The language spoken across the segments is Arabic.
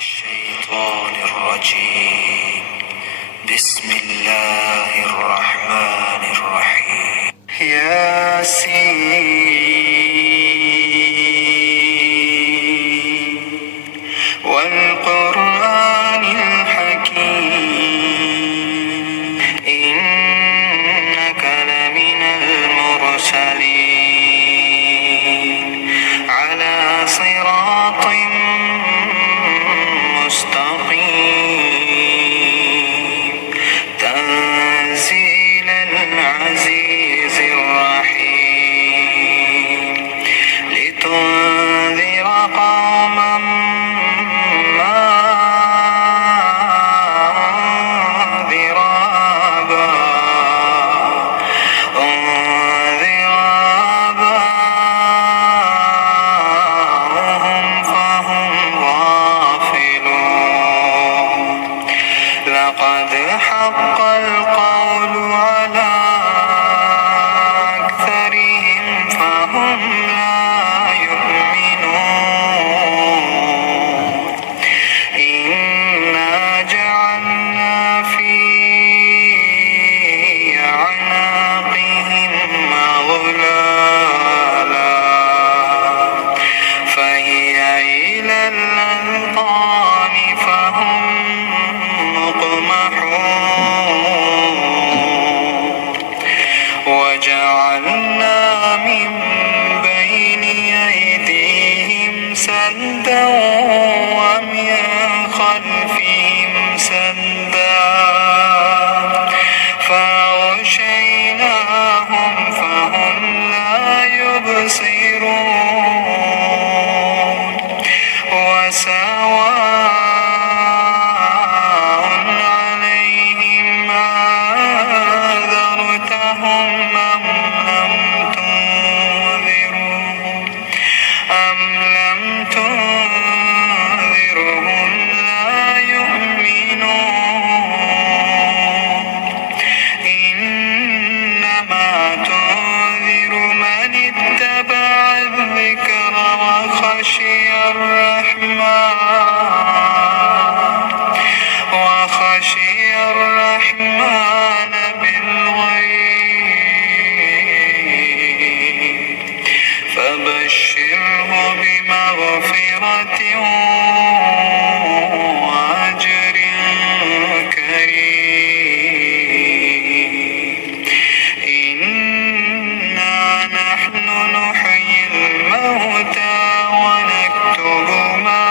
الشيطان الرجيم. بسم الله الرحمن الرحيم. ياسين والقرآن الحكيم إنك لمن المرسلين على صراط مستقيم تنزيل العزيز الرحيم لتنذر قوما ما أنذر آباءهم فهم غافلون. لقد حق القول على أكثرهم فهم لا يؤمنون. إنا جعلنا في أعناقهم أغلالا فهي إلى الأذقان فهم مقمحون. وجعلنا من بين أيديهم سدا ومن خلفهم سدا فأغشيناهم فهم لا يبصرون. وسواء عليهم أنذرتهم أم لم تنذرهم لا يؤمنون. إنما تنذر من اتبع الذكر وخشي الرحمن بالغيب فبشره بمغفرة وأجر كريم. إنا نحن نحيي الموتى ونكتب ما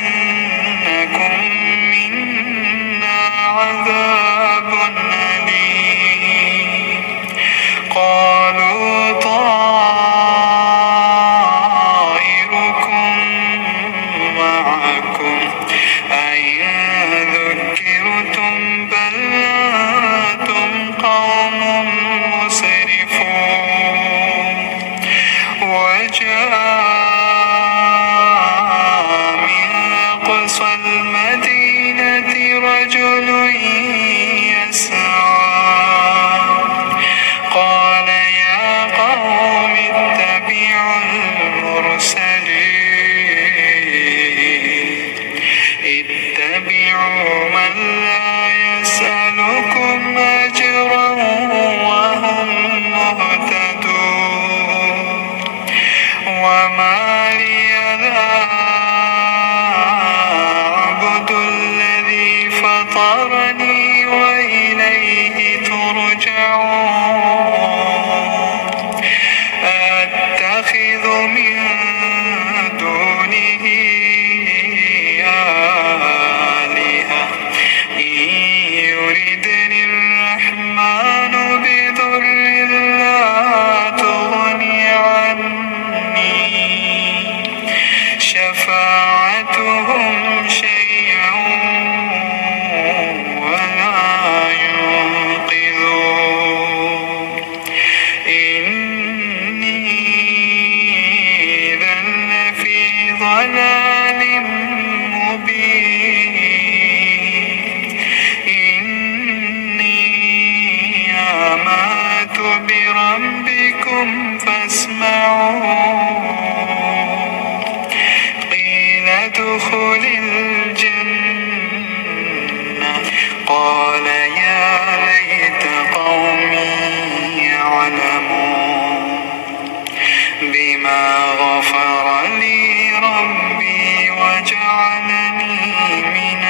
وليمسنكم منا عذاب أليم قالوا طائركم معكم أئن ذكرتم بل أنتم قوم مسرفون وجاء من أقصى المدينة رجل يسعى قال يا قوم اتبعوا المرسلين اتبعوا من لا يسألكم أجرا وهم مهتدون وما لي لا أعبد الذي فطرني وإليه ترجعون أتخذ من دونه آلهة إن يردني الرحمن بضر لا تغني عني شفاعتهم شيئا ولا ينقذون إني إذا لفي ضلال مبين إني آمنت بربكم فاسمعون قيل ادخل الجنة قال يا ليت قومي يعلمون بما غفر لي ربي وجعلني من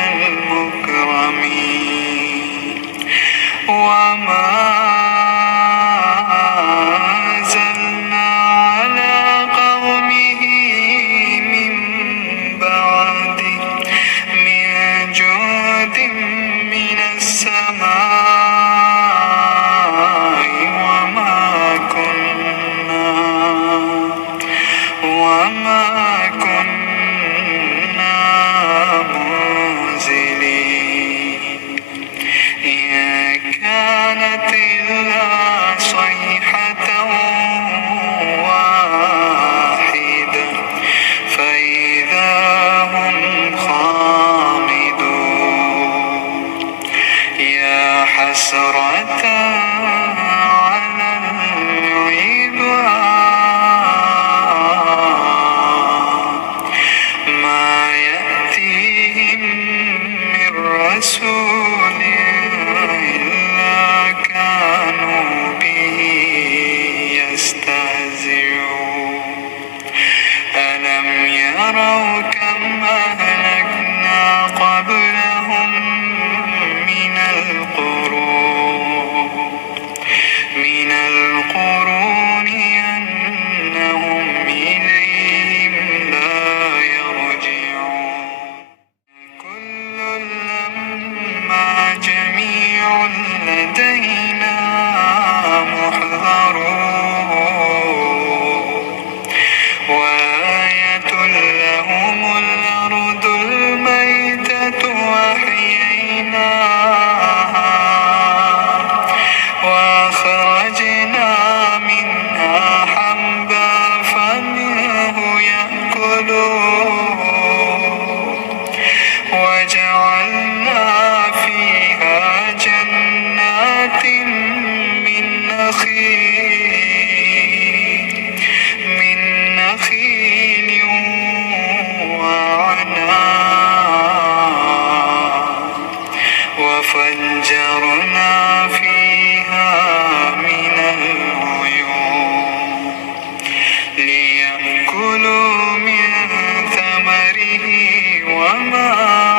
المكرمين وما أنزلنا على قومه من بعده من جود من السماء وما كنا منزلين إن كانت إلا صيحة واحدة فإذا هم خامدون يا حسرة على العباد ما يأتيهم من رسول إلا كانوا به يستهزئون ألم يروا كم أهلكنا قبلهم من القرون أنهم إليهم لا يرجعون كل لما جميع لدينا محضرون وآية لهم الأرض الميتة أحييناها وأخرجنا منها حبا فمنه يأكلون وجعلنا فيها جنات من نخيل وعناب وفجرنا فيها من العيون ليأكلوا من ثمره وما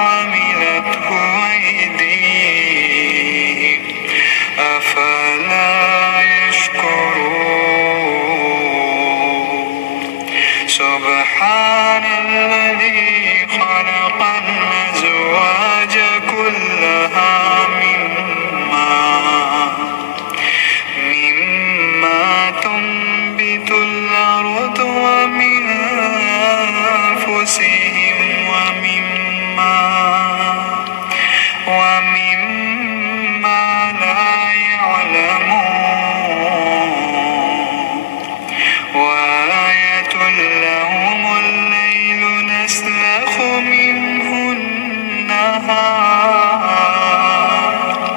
عملته أيديهم النهار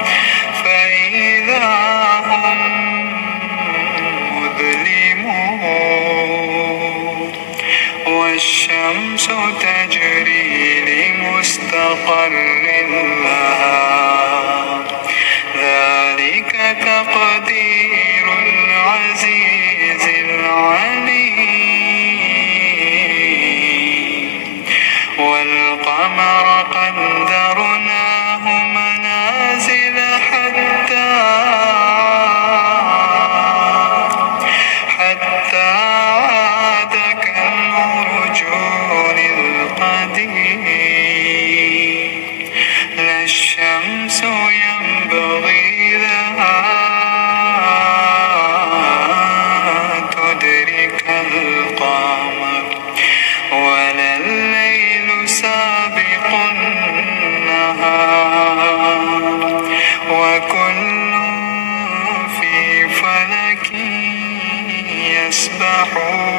فإذا هم مظلمون والشمس تجري لمستقر لها ذلك تقدير العزيز العليم والقمر قدرناه منازل حتى عاد كالعرجون القديم لا الشمس ينبغي لها تدرك القمر ولا الليل سابق النهار وكل في فلك يسبحون